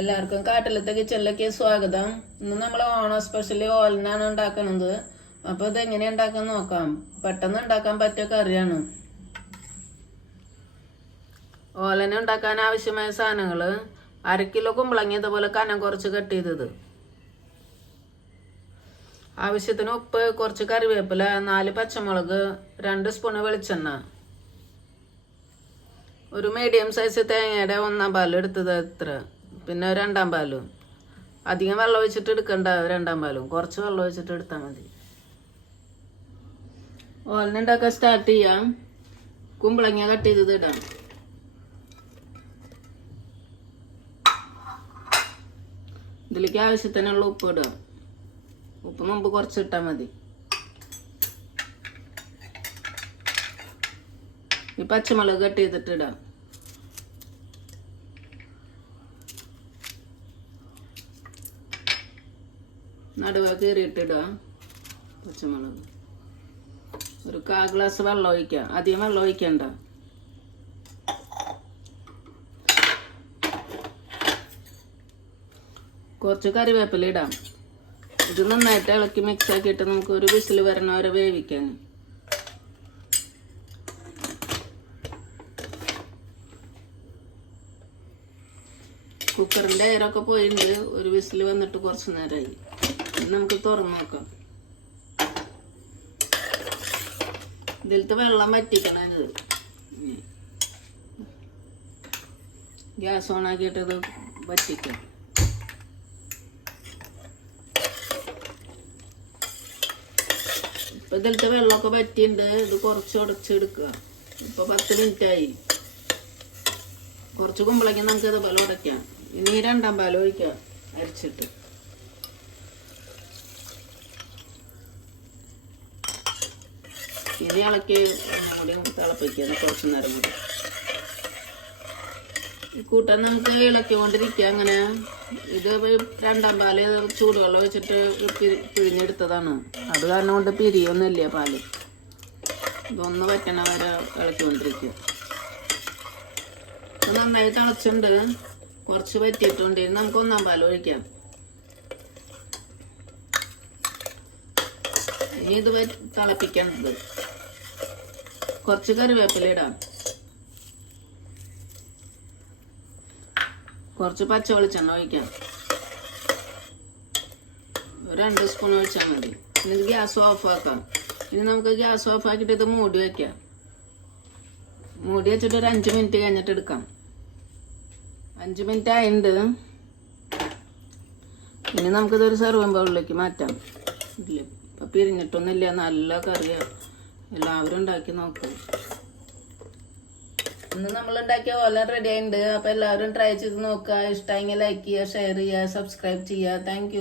എല്ലാവർക്കും കാട്ടിലത്തെ കിച്ചണിലേക്ക് സ്വാഗതം. ഇന്ന് നമ്മൾ ഓണം സ്പെഷ്യലി ഓലനാണ് ഉണ്ടാക്കുന്നത്. അപ്പോൾ ഇത് എങ്ങനെ ഉണ്ടാക്കാൻ നോക്കാം. പെട്ടെന്ന് ഉണ്ടാക്കാൻ പറ്റിയ കറിയാണ്. ഓലന ഉണ്ടാക്കാൻ ആവശ്യമായ സാധനങ്ങൾ: 1/2 കിലോ കുമ്പളങ്ങ ഇതുപോലെ കനം കുറച്ച് കട്ട് ചെയ്തത്, ആവശ്യത്തിന് ഉപ്പ്, കുറച്ച് കറിവേപ്പില, 4 പച്ചമുളക്, 2 സ്പൂണ് വെളിച്ചെണ്ണ, ഒരു മീഡിയം സൈസ് തേങ്ങയുടെ 1/4 പാൽ എടുത്തത് എത്ര, പിന്നെ 2 പാലും. അധികം വെള്ളം ഒഴിച്ചിട്ട് എടുക്കണ്ട, 2 പാലും കുറച്ച് വെള്ളം ഒഴിച്ചിട്ട് എടുത്താൽ മതി. ഓലനുണ്ടാക്കാൻ സ്റ്റാർട്ട് ചെയ്യാം. കുമ്പളങ്ങ കട്ട് ചെയ്തത് ഇടാം. ഇതിലേക്ക് ആവശ്യത്തിനുള്ള ഉപ്പ് ഇടാം. ഉപ്പ് മുമ്പ് കുറച്ച് ഇട്ടാൽ മതി. ഈ പച്ചമുളക് കട്ട് ചെയ്തിട്ട് ഇടാം. നടുവ കീറിയിട്ടിടുക. പച്ചമുളക് ഒരു 1/4 ഗ്ലാസ് വെള്ളം ഒഴിക്കുക. അധികം വെള്ളം ഒഴിക്കണ്ട. കുറച്ച് കറിവേപ്പില ഇടാം. ഇത് നന്നായിട്ട് ഇളക്കി മിക്സ് ആക്കിയിട്ട് നമുക്ക് ഒരു വിസിൽ വരണ വരെ വേവിക്കാൻ. കുക്കറിൻ്റെ എയറൊക്കെ പോയിട്ടുണ്ട്. ഒരു വിസിൽ വന്നിട്ട് കുറച്ച് നേരമായി. നമുക്ക് തുറന്ന് നോക്കാം. ഇതിലത്തെ വെള്ളം വറ്റിക്കണം. ഇത് ഗ്യാസ് ഓൺ ആക്കിയിട്ട് ഇത് വറ്റിക്കാം. ഇപ്പം ഇതിലത്തെ വെള്ളമൊക്കെ വറ്റിണ്ട്. ഇത് കുറച്ച് ഉടച്ചെടുക്കുക. ഇപ്പം 10 മിനിറ്റായി. കുറച്ച് കുമ്പളങ്ങ നമുക്ക് ഇതുപോലെ ഉടയ്ക്കാം. ഇനി 2 പാൽ ഒഴിക്കാം അരച്ചിട്ട്. ഇനി ഇളക്കി ഒന്നുകൂടി തിളപ്പിക്കുക കുറച്ച് നേരം കൂടി. ഈ കൂട്ടാൻ നമുക്ക് ഇളക്കിക്കൊണ്ടിരിക്കുക. അങ്ങനെ ഇത് 2 പാല് ചൂടുവെള്ളം വെച്ചിട്ട് പിഴിഞ്ഞെടുത്തതാണ്. അത് കാരണം കൊണ്ട് പിരിയൊന്നുമില്ല പാല്. ഇതൊന്ന് വറ്റണ വരെ ഇളക്കിക്കൊണ്ടിരിക്കുക. നന്നായി തിളച്ചിട്ടുണ്ട്. കുറച്ച് വറ്റിയിട്ടുണ്ട്. നമുക്ക് 1 പാൽ ഒഴിക്കാം. ഇനി ഇത് തിളപ്പിക്കേണ്ടത്. കുറച്ച് കറിവേപ്പില ഇടാം. കുറച്ച് പച്ച വെളിച്ചെണ്ണ ഒഴിക്കാം. 2 സ്പൂൺ ഒഴിച്ചാൽ മതി. ഇനി ഗ്യാസ് ഓഫ് ആക്കാം. ഇനി നമുക്ക് ഗ്യാസ് ഓഫ് ആക്കിയിട്ട് ഇത് മൂടി വയ്ക്കാം. മൂടി വെച്ചിട്ട് ഒരു 5 മിനിറ്റ് കഴിഞ്ഞിട്ട് എടുക്കാം. 5 മിനിറ്റ് ആയിട്ടുണ്ട്. ഇനി നമുക്കിതൊരു സെർവിങ് ബൗളിലേക്ക് മാറ്റാം. ഇല്ല, ഇപ്പം പിരിഞ്ഞിട്ടൊന്നുമില്ല. നല്ല കറിയാണ്. എല്ലാവരും ഉണ്ടാക്കി നോക്കും. ഇന്ന് നമ്മൾ ഉണ്ടാക്കിയ ഓല റെഡി ആയിട്ടുണ്ട്. അപ്പം എല്ലാവരും ട്രൈ ചെയ്ത് നോക്കുക. ഇഷ്ടമെങ്കിൽ ലൈക്ക് ചെയ്യുക, ഷെയർ ചെയ്യുക, സബ്സ്ക്രൈബ് ചെയ്യുക. താങ്ക്